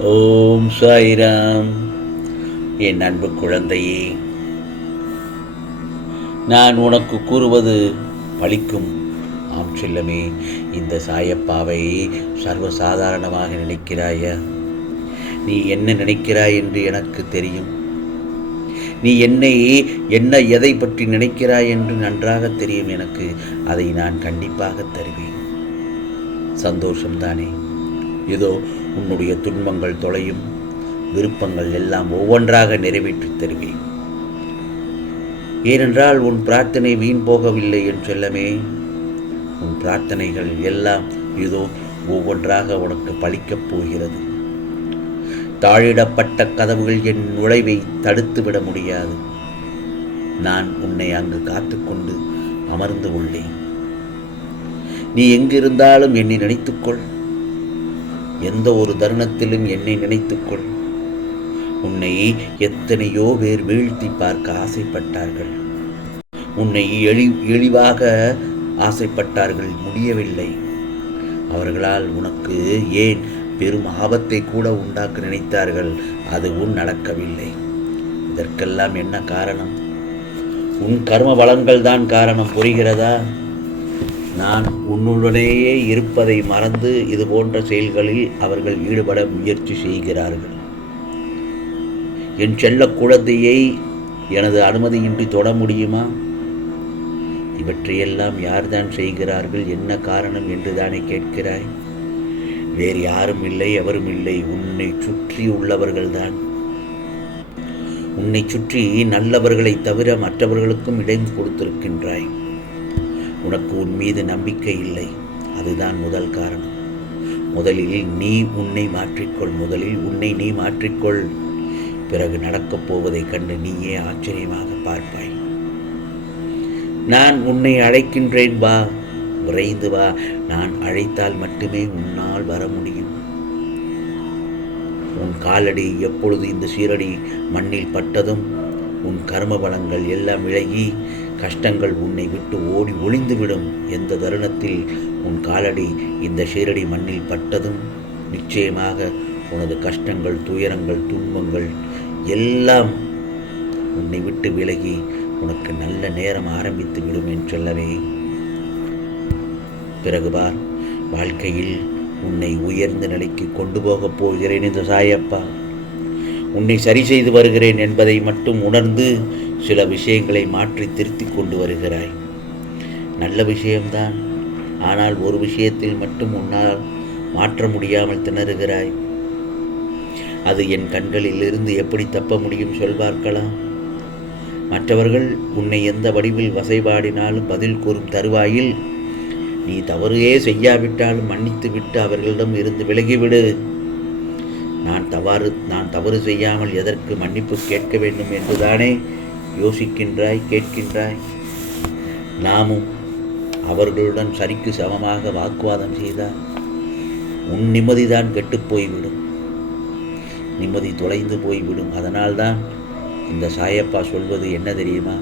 ஓம் சாய்ராம். என் அன்பு குழந்தையே நான் உனக்கு கூறுவது பழிக்கும் ஆம் செல்லமே. இந்த சாயப்பாவை சர்வசாதாரணமாக நினைக்கிறாயா? நீ என்ன நினைக்கிறாய் என்று எனக்கு தெரியும். நீ என்னை என்ன எதை பற்றி நினைக்கிறாய் என்று நன்றாக தெரியும் எனக்கு. அதை நான் கண்டிப்பாக தருவேன். சந்தோஷம்தானே. இதோ உன்னுடைய துன்பங்கள் தொலையும் விருப்பங்கள் எல்லாம் ஒவ்வொன்றாக நிறைவேற்றித் தருவேன். ஏனென்றால் உன் பிரார்த்தனை வீண் போகவில்லை என்று செல்லமே. உன் பிரார்த்தனைகள் எல்லாம் இதோ ஒவ்வொன்றாக உனக்கு பழிக்கப் போகிறது. தாழிடப்பட்ட கதவுகள் என் நுழைவை தடுத்துவிட முடியாது. நான் உன்னை அங்கு காத்துக்கொண்டு அமர்ந்து உள்ளேன். நீ எங்கிருந்தாலும் என்னை நினைத்துக்கொள். எந்த ஒரு தருணத்திலும் என்னை நினைத்துக்கொள். உன்னை எத்தனையோ பேர் வீழ்த்தி பார்க்க ஆசைப்பட்டார்கள். உன்னை எளி எளிவாக ஆசைப்பட்டார்கள் முடியவில்லை. அவர்களால் உனக்கு ஏன் பெரும் ஆபத்தை கூட உண்டாக்க நினைத்தார்கள்? அதுவும் நடக்கவில்லை. இதற்கெல்லாம் என்ன காரணம்? உன் கர்ம வளங்கள் தான் காரணம் புரிகிறதா? நான் உன்னுடனேயே இருப்பதை மறந்து இது போன்ற செயல்களில் அவர்கள் ஈடுபட முயற்சி செய்கிறார்கள். என் செல்ல குழந்தையை எனது அனுமதியின்றி தொட முடியுமா? இவற்றையெல்லாம் யார்தான் செய்கிறார்கள்? என்ன காரணம் என்று தானே கேட்கிறாய்? வேறு யாரும் இல்லை எவரும் இல்லை. உன்னை சுற்றி உள்ளவர்கள்தான். உன்னை சுற்றி நல்லவர்களை தவிர மற்றவர்களுக்கும் இடைந்து கொடுத்திருக்கின்றாய். உனக்கு உன் மீது நம்பிக்கை இல்லை. அதுதான் முதல் காரணம். முதலில் நீ உன்னை மாற்றிக்கொள். முதலில் உன்னை நீ மாற்றிக்கொள். பிறகு நடக்கப் போவதைக் கண்டு நீயே ஆச்சரியமாக பார்ப்பாய். நான் உன்னை அழைக்கின்றேன் வா. விரைந்து வா. நான் அழைத்தால் மட்டுமே உன்னால் வர முடியும். உன் காலடி எப்பொழுது இந்த சீரடி மண்ணில் பட்டதும் உன் கர்ம பலங்கள் எல்லாம் விலகி கஷ்டங்கள் உன்னை விட்டு ஓடி ஒளிந்துவிடும் எந்த தருணத்தில் உன் காலடி இந்த சீரடி மண்ணில் பட்டதும்? நிச்சயமாக உனது கஷ்டங்கள் துயரங்கள் துன்பங்கள் எல்லாம் உன்னை விட்டு விலகி உனக்கு நல்ல நேரம் ஆரம்பித்து விடும் என்று சொல்லவே. பிறகு பார் வாழ்க்கையில் உன்னை உயர்ந்த நிலைக்கு கொண்டு போகப் போகிறேன் இந்த சாயப்பா. உன்னை சரி செய்து வருகிறேன் என்பதை மட்டும் உணர்ந்து சில விஷயங்களை மாற்றி திருத்தி கொண்டு வருகிறாய். நல்ல விஷயம்தான். ஆனால் ஒரு விஷயத்தில் மட்டும் உன்னால் மாற்ற முடியாமல் திணறுகிறாய். அது என் கண்களில் இருந்து எப்படி தப்ப முடியும் சொல் பார்க்கலாம் மற்றவர்கள் உன்னை எந்த வடிவில் வசைபாடினாலும் பதில் கூறும் தருவாயில் நீ தவறையே செய்யாவிட்டாலும் மன்னித்து விட்டு அவர்களிடம் இருந்து விலகிவிடு. நான் தவறு நான் தவறு செய்யாமல் எதற்கு மன்னிப்பு கேட்க வேண்டும் என்றுதானே யோசிக்கின்றாய் கேட்கின்றாய்? நாமும் அவர்களுடன் சரிக்கு சமமாக வாக்குவாதம் செய்தால் உன் நிம்மதிதான் கெட்டுப்போய்விடும் நிம்மதி தொலைந்து போய்விடும். அதனால்தான் இந்த சாயப்பா சொல்வது என்ன தெரியுமா?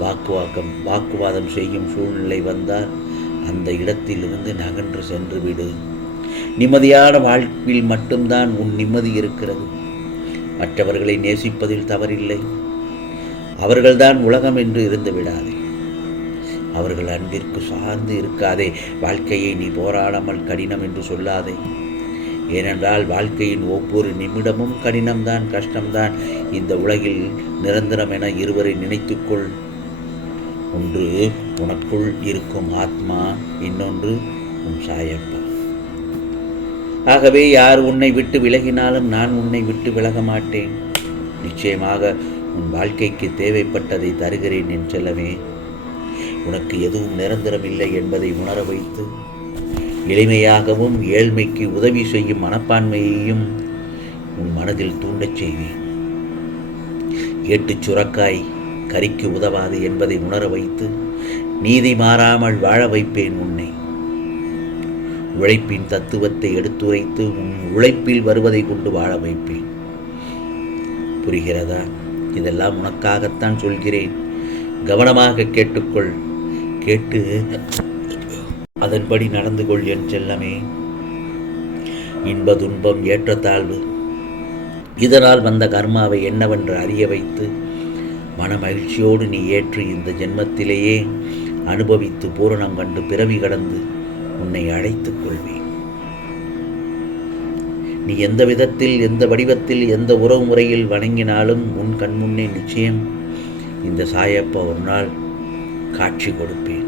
வாக்குவாக்கம் வாக்குவாதம் செய்யும் சூழ்நிலை வந்தால் அந்த இடத்திலிருந்து நகன்று சென்று விடு. நிம்மதியான வாழ்வில் மட்டும்தான் உன் நிம்மதி இருக்கிறது. மற்றவர்களை நேசிப்பதில் தவறில்லை. அவர்கள்தான் உலகம் என்று இருந்து விடாதே. அவர்கள் அன்பிற்கு சார்ந்து இருக்காதே. வாழ்க்கையை நீ போராடாமல் கடினம் என்று சொல்லாதே. ஏனென்றால் வாழ்க்கையின் ஒவ்வொரு நிமிடமும் கடினம்தான் கஷ்டம்தான். இந்த உலகில் நிரந்தரம் என இருவரை நினைத்துக்கொள். ஒன்று உனக்குள் இருக்கும் ஆத்மா. இன்னொன்று உன் சாயப்பா. ஆகவே யார் உன்னை விட்டு விலகினாலும் நான் உன்னை விட்டு விலக மாட்டேன் நிச்சயமாக உன் வாழ்க்கைக்கு தேவைப்பட்டதை தருகிறேன் என் செல்லமே. உனக்கு எதுவும் நிரந்தரம் இல்லை என்பதை உணர வைத்து எளிமையாகவும் ஏழ்மைக்கு உதவி செய்யும் மனப்பான்மையையும் உன் மனதில் தூண்டச் செய்வேன். ஏட்டுச் சுரக்காய் கரிக்கு உதவாது என்பதை உணர வைத்து நீதி மாறாமல் வாழ வைப்பேன் உன்னை. உழைப்பின் தத்துவத்தை எடுத்துரைத்து உன் உழைப்பில் வருவதை கொண்டு வாழ வைப்பேன். புரிகிறதா? இதெல்லாம் உனக்காகத்தான் சொல்கிறேன். கவனமாக கேட்டுக்கொள். கேட்டு அதன்படி நடந்து கொள் என் செல்லமே. இன்ப துன்பம் ஏற்றத்தாழ்வு இதனால் வந்த கர்மாவை என்னவென்று அறிய வைத்து மன மகிழ்ச்சியோடு நீ ஏற்று இந்த ஜென்மத்திலேயே அனுபவித்து பூரணம் கண்டு பிறவி கடந்து உன்னை அழைத்துக் கொள்வேன். நீ எந்த விதத்தில் எந்த வடிவத்தில் எந்த உறவு முறையில் வணங்கினாலும் உன் கண்முன்னே நிச்சயம் இந்த சாயப்பா ஒரு நாள் காட்சி கொடுப்பேன்.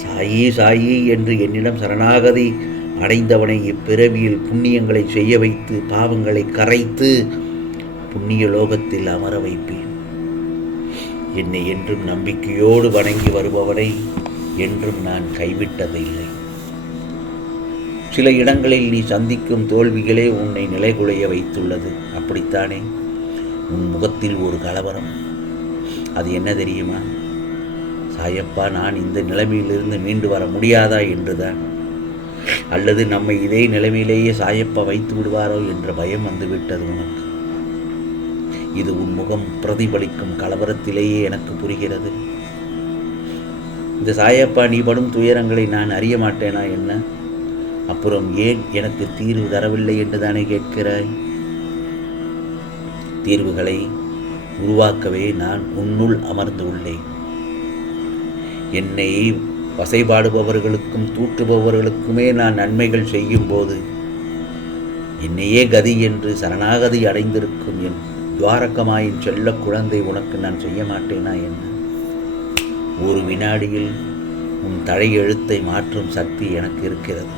சாயி சாயி என்று என்னிடம் சரணாகதி அடைந்தவனை இப்பிறவியில் புண்ணியங்களை செய்ய வைத்து பாவங்களை கரைத்து புண்ணிய லோகத்தில் அமர வைப்பேன். என்னை என்றும் நம்பிக்கையோடு வணங்கி வருபவனை என்றும் நான் கைவிட்டதில்லை. சில இடங்களில் நீ சந்திக்கும் தோல்விகளே உன்னை நிலைகுலைய வைத்துள்ளது. அப்படித்தானே? உன் முகத்தில் ஒரு கலவரம். அது என்ன தெரியுமா? சாயப்பா நான் இந்த நிலைமையிலிருந்து மீண்டு வர முடியாதா என்றுதான். அல்லது நம்மை இதே நிலைமையிலேயே சாயப்பா வைத்து விடுவாரோ என்ற பயம் வந்துவிட்டது உனக்கு. இது உன் முகம் பிரதிபலிக்கும் கலவரத்திலேயே எனக்கு புரிகிறது. இந்த சாயப்பா நீ படும் துயரங்களை நான் அறிய மாட்டேனா என்ன? அப்புறம் ஏன் எனக்கு தீர்வு தரவில்லை என்று தானே கேட்கிறாய்? தீர்வுகளை உருவாக்கவே நான் உன்னுள் அமர்ந்து உள்ளேன். என்னை வசைபாடுபவர்களுக்கும் தூற்றுபவர்களுக்குமே நான் நன்மைகள் செய்யும் போது என்னையே கதி என்று சரணாகதி அடைந்திருக்கும் என் துவாரகமாயின் செல்ல குழந்தை உனக்கு நான் செய்ய மாட்டேனா என்ன? ஒரு வினாடியில் உன் தலையெழுத்தை மாற்றும் சக்தி எனக்கு இருக்கிறது.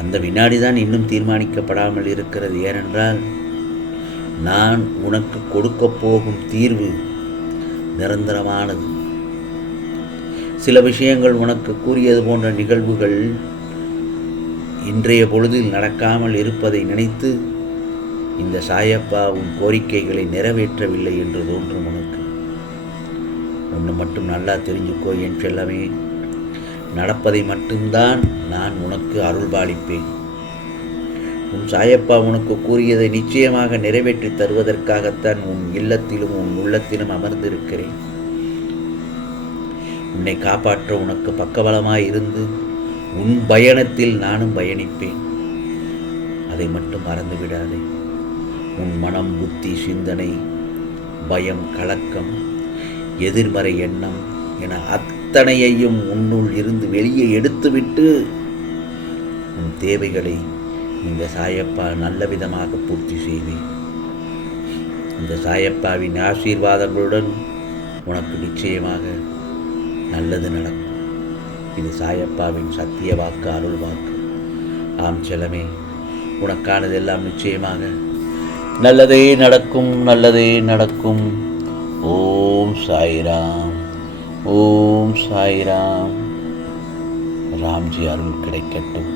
அந்த வினாடி தான் இன்னும் தீர்மானிக்கப்படாமல் இருக்கிறது. ஏனென்றால் நான் உனக்கு கொடுக்கப் போகும் தீர்வு நிரந்தரமானது. சில விஷயங்கள் உனக்கு கூறியது போன்ற நிகழ்வுகள் இன்றைய பொழுதில் நடக்காமல் இருப்பதை நினைத்து இந்த சாயப்பா உன் கோரிக்கைகளை நிறைவேற்றவில்லை என்று தோன்றும் உனக்கு. ஒன்று மட்டும் நல்லா தெரிஞ்சுக்கோ என் செல்லமே நடப்பதை மட்டும்தான் நான் உனக்கு அருள்பாலிப்பேன். உன் சாயப்பா உனக்கு கூறியதை நிச்சயமாக நிறைவேற்றி தருவதற்காகத்தான் உன் இல்லத்திலும் உன் உள்ளத்திலும் அமர்ந்திருக்கிறேன். உன்னை காப்பாற்ற உனக்கு பக்கபலமாய் இருந்து உன் பயணத்தில் நானும் பயணிப்பேன். அதை மட்டும் மறந்து விடாதே உன் மனம் புத்தி சிந்தனை பயம் கலக்கம் எதிர்மறை எண்ணம் என அத்தனையையும் உன்னுள் இருந்து வெளியே எடுத்துவிட்டு உன் தேவைகளை இந்த சாயப்பா நல்ல விதமாக பூர்த்தி செய்வேன். இந்த சாயப்பாவின் ஆசீர்வாதங்களுடன் உனக்கு நிச்சயமாக நல்லது நடக்கும். இது சாயப்பாவின் சத்திய வாக்கு அருள் வாக்கு. ஆம் செல்லமே உனக்கானதெல்லாம் நிச்சயமாக நல்லதே நடக்கும் நல்லதே நடக்கும். ஓ ஓம் சாய்ராம் ஓம் சாய்ராம் ராம்ஜி அருள் கிடைக்கட்டும்